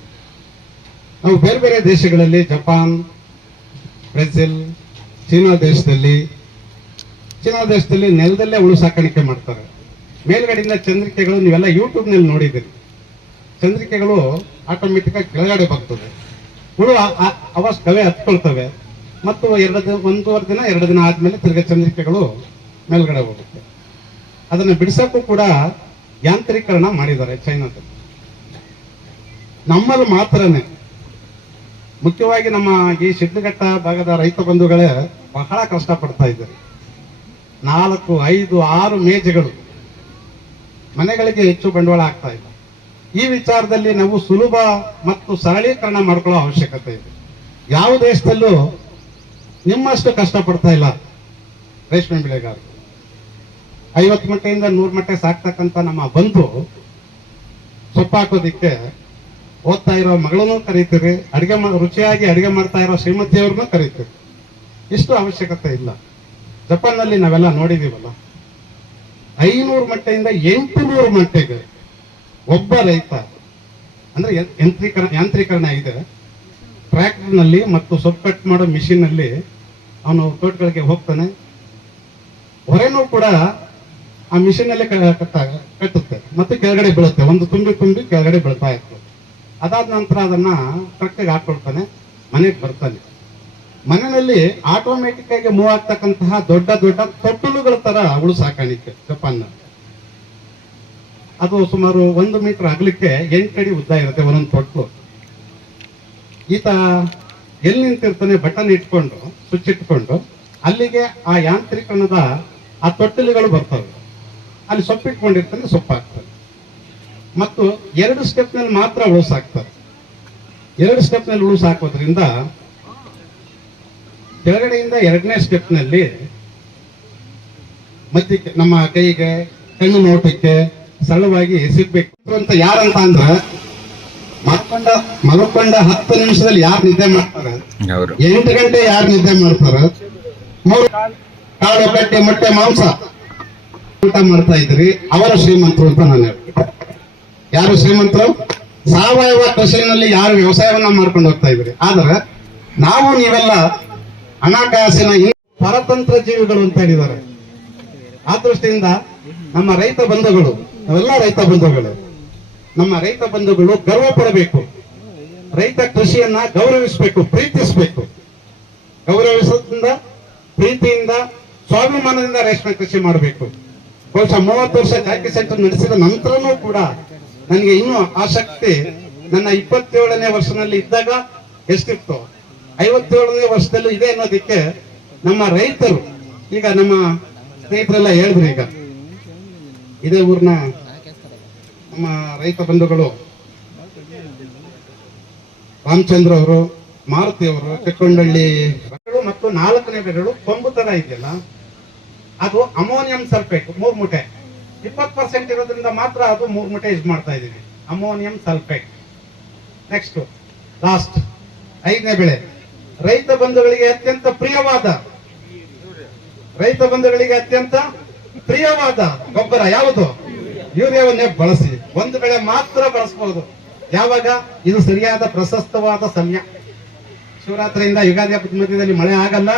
ನಾವು ಬೇರೆ ಬೇರೆ ದೇಶಗಳಲ್ಲಿ, ಜಪಾನ್, ಬ್ರೆಜಿಲ್, ಚೀನಾ ದೇಶದಲ್ಲಿ ನೆಲದಲ್ಲೇ ಹುಳು ಸಾಕಾಣಿಕೆ ಮಾಡ್ತಾರೆ. ಮೇಲ್ಗಡೆಯಿಂದ ಚಂದ್ರಿಕೆಗಳು ನೀವೆಲ್ಲ ಯೂಟ್ಯೂಬ್ ನಲ್ಲಿ ನೋಡಿದ್ದೀರಿ. ಚಂದ್ರಿಕೆಗಳು ಆಟೋಮೆಟಿಕ್ ಆಗಿ ಕೆಳಗಡೆ ಬರ್ತದೆ, ಹುಳು ಕವೆ ಹತ್ಕೊಳ್ತವೆ ಮತ್ತು 1-1.5 ದಿನ 2 ದಿನ ಆದ್ಮೇಲೆ ತಿರ್ಗ ಚಂದ್ರಿಕೆಗಳು ಮೇಲ್ಗಡೆ ಹೋಗುತ್ತೆ. ಅದನ್ನು ಬಿಡಿಸಕ್ಕೂ ಕೂಡ ಯಾಂತ್ರೀಕರಣ ಮಾಡಿದ್ದಾರೆ ಚೈನಾದಲ್ಲಿ. ನಮ್ಮಲ್ಲಿ ಮಾತ್ರನೇ, ಮುಖ್ಯವಾಗಿ ನಮ್ಮ ಈ ಶಿಡ್ಲಘಟ್ಟ ಭಾಗದ ರೈತ ಬಂಧುಗಳೇ ಬಹಳ ಕಷ್ಟ ಪಡ್ತಾ ಇದ್ದಾರೆ. 4, 5, 6 ಮೇಜುಗಳು ಮನೆಗಳಿಗೆ ಹೆಚ್ಚು ಬಂಡವಾಳ ಆಗ್ತಾ ಇಲ್ಲ. ಈ ವಿಚಾರದಲ್ಲಿ ನಾವು ಸುಲಭ ಮತ್ತು ಸರಳೀಕರಣ ಮಾಡ್ಕೊಳ್ಳೋ ಅವಶ್ಯಕತೆ ಇದೆ. ಯಾವ ದೇಶದಲ್ಲೂ ನಿಮ್ಮಷ್ಟು ಕಷ್ಟ ಪಡ್ತಾ ಇಲ್ಲ ರೇಷ್ಮೆ ಬೆಳೆಗಾರರು. 50 ಮೊಟ್ಟೆಯಿಂದ 100 ಮೊಟ್ಟೆ ಸಾಕ್ತಕ್ಕಂಥ ನಮ್ಮ ಬಂಧು ಸೊಪ್ಪು ಹಾಕೋದಿಕ್ಕೆ ಓದ್ತಾ ಇರೋ ಮಗಳನ್ನು ಕರೀತೀರಿ, ರುಚಿಯಾಗಿ ಅಡಿಗೆ ಮಾಡ್ತಾ ಇರೋ ಶ್ರೀಮತಿಯವ್ರನ್ನೂ ಕರೀತೀರಿ. ಇಷ್ಟು ಅವಶ್ಯಕತೆ ಇಲ್ಲ. ಜಪಾನ್ನಲ್ಲಿ ನಾವೆಲ್ಲ ನೋಡಿದೀವಲ್ಲ, 500 ಮೊಟ್ಟೆಯಿಂದ 800 ಮೊಟ್ಟೆಗೆ ಒಬ್ಬ ರೈತ ಅಂದ್ರೆ ಯಾಂತ್ರೀಕರಣ ಆಗಿದೆ. ಟ್ರ್ಯಾಕ್ಟರ್ ನಲ್ಲಿ ಮತ್ತು ಸೊಪ್ಪು ಕಟ್ ಮಾಡೋ ಮಿಷಿನ್ ನಲ್ಲಿ ಅವನು ತೋಟಗಳಿಗೆ ಹೋಗ್ತಾನೆ. ಹೊರೆನೂ ಕೂಡ ಆ ಮಿಷಿನ್ ಅಲ್ಲೇ ಕಟ್ಟುತ್ತೆ ಮತ್ತೆ ಕೆಳಗಡೆ ಬೀಳುತ್ತೆ. ಒಂದು ತುಂಬಿ ಕೆಳಗಡೆ ಬೀಳ್ತಾ ಇತ್ತು. ಅದಾದ ನಂತರ ಅದನ್ನ ಟ್ರಕ್ಗೆ ಹಾಕೊಳ್ತಾನೆ, ಮನೆಗೆ ಬರ್ತಾನೆ. ಮನೆಯಲ್ಲಿ ಆಟೋಮೆಟಿಕ್ ಆಗಿ ಮೂವ್ ಆಗ್ತಕ್ಕಂತಹ ದೊಡ್ಡ ತೊಟ್ಟಲುಗಳ ತರ ಹುಳು ಸಾಕಾಣಿಕೆ ಜಪಾನ್. ಅದು ಸುಮಾರು 1 ಮೀಟರ್ ಅಗಲಿಕ್ಕೆ 8 ಅಡಿ ಉದ್ದ ಇರುತ್ತೆ ಒಂದೊಂದು ತೊಟ್ಲು. ಈತ ಎಲ್ಲಿ ನಿಂತಿರ್ತಾನೆ ಬಟನ್ ಇಟ್ಕೊಂಡು ಸ್ವಿಚ್ ಇಟ್ಕೊಂಡು ಅಲ್ಲಿಗೆ ಆ ಯಾಂತ್ರೀಕರಣದ ಆ ತೊಟ್ಟಿಲುಗಳು ಬರ್ತವೆ. ಅಲ್ಲಿ ಸೊಪ್ಪು ಇಟ್ಕೊಂಡಿರ್ತಾನೆ, ಸೊಪ್ಪು ಹಾಕ್ತಾರೆ. ಮತ್ತು 2 ಸ್ಟೆಪ್ ನಲ್ಲಿ ಮಾತ್ರ ಉಳುಸು ಹಾಕ್ತಾರೆ. 2 ಸ್ಟೆಪ್ ನಲ್ಲಿ ಉಳುಸು ಹಾಕೋದ್ರಿಂದ ಕೆಳಗಡೆಯಿಂದ 2ನೇ ಸ್ಟೆಪ್ ನಲ್ಲಿ ಮಧ್ಯಕ್ಕೆ ನಮ್ಮ ಕೈಗೆ ಕಣ್ಣು ನೋಟಕ್ಕೆ ಸರಳವಾಗಿ ಸಿಗ್ಬೇಕು ಅಂತ. ಯಾರಂತ ಅಂದ್ರೆ ಮಲ್ಕೊಂಡ 10 ನಿಮಿಷದಲ್ಲಿ ಯಾರು ನಿದ್ದೆ ಮಾಡ್ತಾರೆ, 8 ಗಂಟೆ ಯಾರು ನಿದ್ದೆ ಮಾಡ್ತಾರೆ, 3 ಕಾಳು ಕಟ್ಟೆ ಮೊಟ್ಟೆ ಮಾಂಸ ಊಟ ಮಾಡ್ತಾ ಇದ್ರಿ, ಅವರ ಶ್ರೀಮಂತರು ಅಂತ ನಾನು ಹೇಳ್ತೀನಿ. ಯಾರು ಶ್ರೀಮಂತರು? ಸಾವಯವ ಕೃಷಿನಲ್ಲಿ ಯಾರು ವ್ಯವಸಾಯವನ್ನ ಮಾಡ್ಕೊಂಡು ಹೋಗ್ತಾ ಇದ್ರಿ. ಆದ್ರೆ ನಾವು ನೀವೆಲ್ಲ ಹಣಕಾಸಿನ ಪರತಂತ್ರ ಜೀವಿಗಳು ಅಂತ ಹೇಳಿದ್ದಾರೆ. ಆ ದೃಷ್ಟಿಯಿಂದ ನಮ್ಮ ರೈತ ಬಂಧುಗಳು, ನಾವೆಲ್ಲ ರೈತ ಬಂಧುಗಳು, ನಮ್ಮ ರೈತ ಬಂಧುಗಳು ಗರ್ವ ಪಡಬೇಕು. ರೈತ ಕೃಷಿಯನ್ನ ಗೌರವಿಸಬೇಕು, ಪ್ರೀತಿಸಬೇಕು. ಗೌರವಿಸೋದ್ರಿಂದ, ಪ್ರೀತಿಯಿಂದ, ಸ್ವಾಭಿಮಾನದಿಂದ ರೇಷ್ಮೆ ಕೃಷಿ ಮಾಡಬೇಕು. ಬಹುಶಃ 30 ವರ್ಷ ಚಾಕಿ ಸೆಂಟರ್ ನಡೆಸಿದ ನಂತರನೂ ಕೂಡ ನನಗೆ ಇನ್ನೂ ಆಸಕ್ತಿ ನನ್ನ 27ನೇ ವರ್ಷದಲ್ಲಿ ಇದ್ದಾಗ ಎಷ್ಟಿತ್ತು, 57ನೇ ವರ್ಷದಲ್ಲೂ ಇದೆ ಅನ್ನೋದಕ್ಕೆ ನಮ್ಮ ರೈತರು, ಈಗ ನಮ್ಮ ಸ್ನೇಹಿತರೆಲ್ಲ ಹೇಳಿದ್ರು, ಈಗ ಇದೇ ಊರಿನ ನಮ್ಮ ರೈತ ಬಂಧುಗಳು ರಾಮಚಂದ್ರ ಅವರು, ಮಾರುತಿ ಅವರು, ಚಿಕ್ಕೊಂಡಳ್ಳಿ ಮತ್ತು 4ನೇ ಬೆರಳು ಕೊಂಬು ತರ ಇದೆಯಲ್ಲ, ಅದು ಅಮೋನಿಯಂ ಸಲ್ಫೇಟ್ 3 ಮೂಟೆ 20% ಇರೋದ್ರಿಂದ ಮಾತ್ರ ಅದು 3 ಮೂಟೆ ಯೂಸ್ ಮಾಡ್ತಾ ಇದೀವಿ, ಅಮೋನಿಯಂ ಸಲ್ಫೇಟ್. ನೆಕ್ಸ್ಟ್ ಲಾಸ್ಟ್ 5ನೇ ಬೆಳೆ ರೈತ ಬಂಧುಗಳಿಗೆ ಅತ್ಯಂತ ಪ್ರಿಯವಾದ ಗೊಬ್ಬರ ಯಾವುದು? ಯೂರಿಯಾವನ್ನೇ ಬಳಸಿ. 1 ಬೆಳೆ ಮಾತ್ರ ಬಳಸಬಹುದು. ಯಾವಾಗ? ಇದು ಸರಿಯಾದ ಪ್ರಶಸ್ತವಾದ ಸಮಯ. ಶಿವರಾತ್ರಿಯಿಂದ ಯುಗಾದಿ ಹಬ್ಬದ ಮಧ್ಯದಲ್ಲಿ ಮಳೆ ಆಗಲ್ಲ.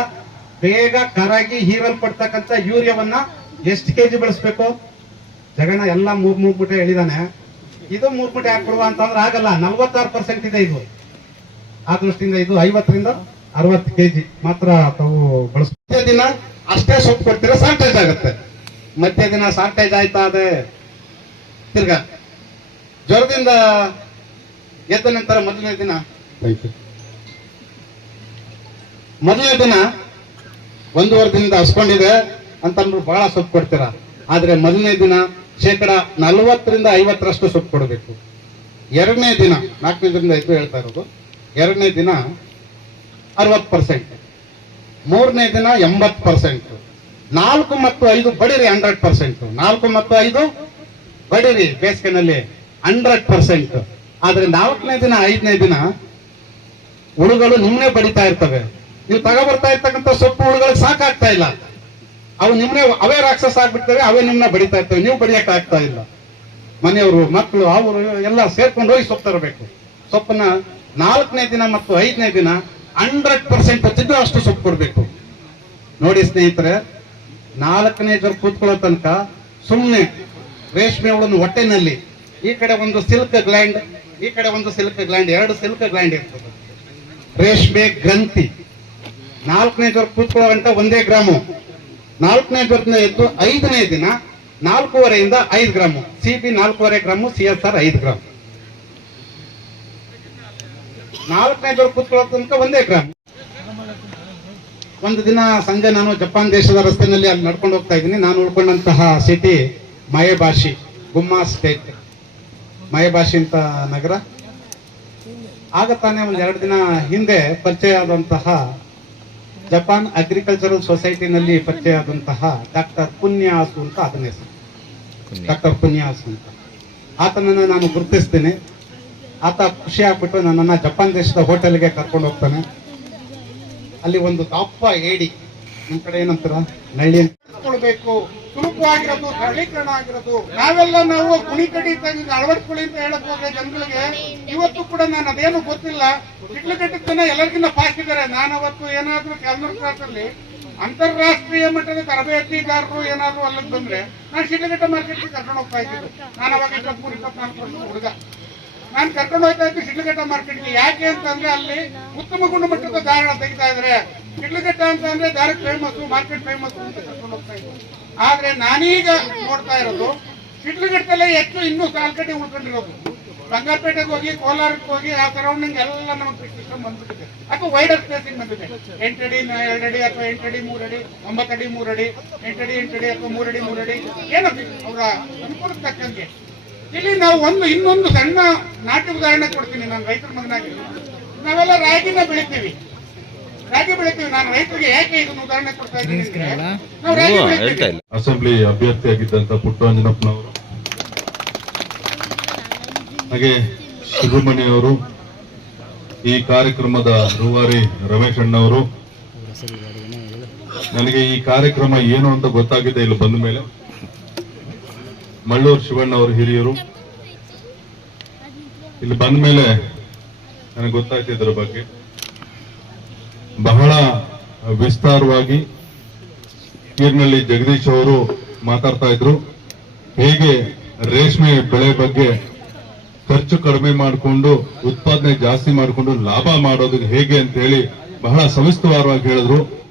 ಬೇಗ ಕರಗಿ ಹೀರಲ್ಪಡ್ತಕ್ಕಂಥ ಯೂರಿಯಾವನ್ನ ಎಷ್ಟು ಕೆಜಿ ಬಳಸಬೇಕು? ಜಗಣ ಎಲ್ಲ 3 ಮೂಟೆ ಹೇಳಿದಾನೆ. ಇದು 3 ಮೂಟೆ ಹಾಕೊಡುವ ಅಂತಂದ್ರೆ ಆಗಲ್ಲ. 46% ಇದೆ ಇದು. ಆ ದೃಷ್ಟಿಯಿಂದ ಇದು 50ರಿಂದ 60 ಕೆಜಿ ಮಾತ್ರ ತಾವು ಬಳಸ. ದಿನ ಅಷ್ಟೇ ಸೊಪ್ಪು ಕೊಡ್ತೀರಾ, ಶಾರ್ಟೇಜ್ ಆಗುತ್ತೆ. ಮಧ್ಯ ದಿನ ಶಾರ್ಟೇಜ್ ಆಯ್ತಾ ಅದೇ ತಿರ್ಗಾ ಜ್ವರದಿಂದ ಎದ್ದ ನಂತರ ಮೊದಲನೇ ದಿನ 1.5 ದಿನದ ಹಸ್ಕೊಂಡಿದೆ ಅಂತ ಅಂದ್ಬಿಟ್ಟು ಬಹಳ ಸೊಪ್ಪು ಕೊಡ್ತೀರಾ. ಆದ್ರೆ ಮೊದಲನೇ ದಿನ 40% 50% ಸೊಪ್ಪು ಕೊಡಬೇಕು. 2ನೇ ದಿನ 4ನೇದರಿಂದ 5 ಹೇಳ್ತಾ ಇರೋದು. 2ನೇ ದಿನ 60%, 3ನೇ ದಿನ 80%, 4 ಮತ್ತು 5 ಬಡಿರಿ 100%. 4 ಮತ್ತು 5 ಬಡಿರಿ ಬೇಸಿಗೆನಲ್ಲಿ 100%. ಆದ್ರೆ 4ನೇ ದಿನ 5ನೇ ದಿನ ಹುಳುಗಳು ನಿಮ್ಮನೆ ಬಡಿತಾ ಇರ್ತವೆ. ನೀವು ತಗೋಬರ್ತಾ ಇರ್ತಕ್ಕಂಥ ಸೊಪ್ಪು ಹುಳುಗಳಿಗೆ ಸಾಕಾಗ್ತಾ ಇಲ್ಲ. ಅವು ನಿಮ್ಮನೆ ಅವೇ ರಾಕ್ಷಸ ಆಗ್ಬಿಡ್ತವೆ, ಅವೇ ನಿಮ್ಮನ್ನ ಬಡಿತಾ ಇರ್ತವೆ. ನೀವು ಬಡಿಯಕ್ಕೆ ಆಗ್ತಾ ಇಲ್ಲ. ಮನೆಯವರು, ಮಕ್ಕಳು, ಅವರು ಎಲ್ಲ ಸೇರ್ಕೊಂಡು ಹೋಗಿ ಸೊಪ್ಪು ತರಬೇಕು. ಸೊಪ್ಪನ್ನ 4ನೇ ದಿನ ಮತ್ತು 5ನೇ ದಿನ 100% ತಿದ್ದು ಅಷ್ಟು ಸೊಪ್ಪು ಕೊಡ್ಬೇಕು. ನೋಡಿ ಸ್ನೇಹಿತರೆ, 4ನೇ ಜ್ವರ ಕೂತ್ಕೊಳ್ಳೋ ತನಕ ಸುಮ್ಮನೆ ರೇಷ್ಮೆ ಹುಳನ್ನು ಹೊಟ್ಟೆನಲ್ಲಿ ಈ ಕಡೆ ಒಂದು ಸಿಲ್ಕ್ ಗ್ಲ್ಯಾಂಡ್, ಈ ಕಡೆ ಒಂದು ಸಿಲ್ಕ್ ಗ್ಲ್ಯಾಂಡ್, 2 ಸಿಲ್ಕ್ ಗ್ಲ್ಯಾಂಡ್ ಇರ್ತದೆ. ರೇಷ್ಮೆ ಗ್ರಂಥಿ 4ನೇ ಜ್ವರ ಕೂತ್ಕೊಳ್ಳೋ ಗಂಟ 1 ಗ್ರಾಮು. 4ನೇ ಜ್ವರದಿಂದ ಎದ್ದು 5ನೇ ದಿನ 4.5ರಿಂದ 5 gram CB, 4.5 gram CSR 5 gram. 4ನೇ ಜ್ವರ ಕೂತ್ಕೊಳ್ಳೋ ತನಕ 1 ಗ್ರಾಮ್. ಒಂದು ದಿನ ಸಂಜೆ ನಾನು ಜಪಾನ್ ದೇಶದ ರಸ್ತೆಯಲ್ಲಿ ಅಲ್ಲಿ ನಡ್ಕೊಂಡು ಹೋಗ್ತಾ ಇದ್ದೀನಿ. ನಾನು ಉಳ್ಕೊಂಡಂತಹ ಸಿಟಿ ಮಯೆಬಾಶಿ, ಗುಮ್ಮಾ ಸ್ಟೇಟ್, ಮಯೆಬಾಶಿ ಅಂತ ನಗರ. ಆಗ ತಾನೇ 1-2 ದಿನ ಹಿಂದೆ ಪರಿಚಯ ಆದಂತಹ ಜಪಾನ್ ಅಗ್ರಿಕಲ್ಚರಲ್ ಸೊಸೈಟಿನಲ್ಲಿ ಪರಿಚಯ ಆದಂತಹ ಡಾಕ್ಟರ್ ಪುಣ್ಯಾಸು ಅಂತ, ಅದನ್ನ ಹೆಸರು ಡಾಕ್ಟರ್ ಪುಣ್ಯಾಸು ಅಂತ. ಆತನನ್ನ ನಾನು ಗುರುತಿಸ್ತೇನೆ. ಆತ ಖುಷಿ ಆಗ್ಬಿಟ್ಟು ನನ್ನನ್ನ ಜಪಾನ್ ದೇಶದ ಹೋಟೆಲ್ಗೆ ಕರ್ಕೊಂಡು ಹೋಗ್ತಾನೆ. ಅಲ್ಲಿ ಒಂದು ದಪ್ಪ ಏಡಿ, ನಿಮ್ ಕಡೆ ಏನಂತಾರ ನಳ್ಳಿ ಅಂತ ಸುಲಭವಾಗಿರೋದು, ಸರಳೀಕರಣ ಆಗಿರೋದು. ನಾವು ಕುಣಿ ಕಡಿ ಅಳವಡಿಸ್ಕೊಳ್ಳಿ ಅಂತ ಹೇಳಕ್ ಹೋದ್ರೆ ಜನಗಳಿಗೆ ಇವತ್ತು ಕೂಡ ನಾನು ಅದೇನು ಗೊತ್ತಿಲ್ಲ. ಶಿಡ್ಲಘಟ್ಟದ ಜನ ಎಲ್ಲರಿಗಿಂತ ಫಾಸ್ಟ್ ಇದ್ದಾರೆ. ನಾನು ಅವತ್ತು ಏನಾದ್ರೂ ಕ್ಯಾಲ್ಮರ್ ಕ್ರಾಸ್ ಅಲ್ಲಿ ಅಂತಾರಾಷ್ಟ್ರೀಯ ಮಟ್ಟದ ತರಬೇತಿದಾರರು ಏನಾದ್ರು ಅಲ್ಲಿಗೆ ಬಂದ್ರೆ ನಾನು ಶಿಡ್ಲಘಟ್ಟ ಮಾರ್ಕೆಟ್ಗೆ ಕರ್ಕೊಂಡು ಹೋಗ್ತಾ ಇದ್ದಿದ್ದು. ನಾನು ಅವಾಗ 23-24 ವರ್ಷದ ಹುಡುಗ. ನಾನು ಕರ್ಕೊಂಡು ಹೋಗ್ತಾ ಇದ್ದೆ ಶಿಡ್ಲಘಟ್ಟ ಮಾರ್ಕೆಟ್ಗೆ. ಯಾಕೆ ಅಂತಂದ್ರೆ ಅಲ್ಲಿ ಉತ್ತಮ ಗುಣಮಟ್ಟದ ಧಾರಣ ತೆಗಿತಾ ಇದಾರೆ. ಶಿಡ್ಲಘಟ್ಟ ಅಂತ ಅಂದ್ರೆ ದಾರಕ್ ಫೇಮಸ್, ಮಾರ್ಕೆಟ್ ಫೇಮಸ್ ಅಂತ ಕರ್ಕೊಂಡು ಹೋಗ್ತಾ ಇದ್ದೆ. ಆದ್ರೆ ನಾನೀಗ ನೋಡ್ತಾ ಇರೋದು ಶಿಡ್ಲಘಟ್ಟದಲ್ಲೇ ಹೆಚ್ಚು ಇನ್ನೂ ಸಾಲ್ಕಟ್ಟಿ ಉಳ್ಕೊಂಡಿರೋದು. ಬಂಗಾರಪೇಟೆಗೆ ಹೋಗಿ, ಕೋಲಾರಕ್ಕೆ ಹೋಗಿ, ಆ ಸರೌಂಡಿಂಗ್ ಎಲ್ಲ ನಮಗೆ ಸಿಸ್ಟಮ್ ಬಂದ್ಬಿಟ್ಟಿದೆ. ಅಥವಾ ವೈಡರ್ ಸ್ಪೇಸಿಂಗ್ ಬಂದಿದೆ. 8 ಅಡಿ 2 ಅಡಿ ಅಥವಾ 8 ಅಡಿ 3 ಅಡಿ, 9 ಅಡಿ 3 ಅಡಿ, 8 ಅಡಿ 8 ಅಡಿ ಅಥವಾ 3 ಅಡಿ 3 ಅಡಿ, ಏನೋ ಅವರ ಅನುಕೂಲಕ್ಕೆ ತಕ್ಕಂಗೆ. ಇಲ್ಲಿ ನಾವು ಇನ್ನೊಂದು ಸಣ್ಣ ನಾಟಿ ಉದಾಹರಣೆ ಕೊಡ್ತೀನಿ. ನಾನು ರೈತರ ಮಗನಾಗಿ ನಾವೆಲ್ಲ ರಾಗಿನ ಬೆಳಿತೀವಿ. ನಾನು ರೈತರಿಗೆ ಯಾಕೆ ಇದನ್ನು ಉದಾಹರಣೆ ಕೊಡ್ತಾ ಇದ್ದೀನಿ ಅಂದ್ರೆ, ನಾವು ರಾಗಿ ಬೆಳಿತೀವಿ. ಅಸೆಂಬ್ಲಿ ಅಭ್ಯರ್ಥಿಯಾಗಿದ್ದಂತ ಪುಟ್ಟರಂಜನಪ್ಪನವರು, ಹಾಗೆ ಸುಬ್ರಹ್ಮಣ್ಯ ಅವರು, ಈ ಕಾರ್ಯಕ್ರಮದ ರೂವಾರಿ ರಮೇಶ್ ಅಣ್ಣವರು. ನನಗೆ ಈ ಕಾರ್ಯಕ್ರಮ ಏನು ಅಂತ ಗೊತ್ತಾಗಿದೆ ಇಲ್ಲಿ ಬಂದ ಮೇಲೆ. ಮಳ್ಳೂರು ಶಿವಣ್ಣ ಅವರು ಹಿರಿಯರು, ಇಲ್ಲಿ ಬಂದ ಮೇಲೆ ನನಗೆ ಗೊತ್ತಾಯ್ತು ಇದರ ಬಗ್ಗೆ. ಬಹಳ ವಿಸ್ತಾರವಾಗಿ ಕೀರ್ನಳ್ಳಿ ಜಗದೀಶ್ ಅವರು ಮಾತಾಡ್ತಾ ಇದ್ರು. ಹೇಗೆ ರೇಷ್ಮೆ ಬೆಳೆ ಬಗ್ಗೆ ಖರ್ಚು ಕಡಿಮೆ ಮಾಡಿಕೊಂಡು ಉತ್ಪಾದನೆ ಜಾಸ್ತಿ ಮಾಡಿಕೊಂಡು ಲಾಭ ಮಾಡೋದು ಹೇಗೆ ಅಂತ ಹೇಳಿ ಬಹಳ ಸವಿಸ್ತರವಾಗಿ ಹೇಳಿದ್ರು.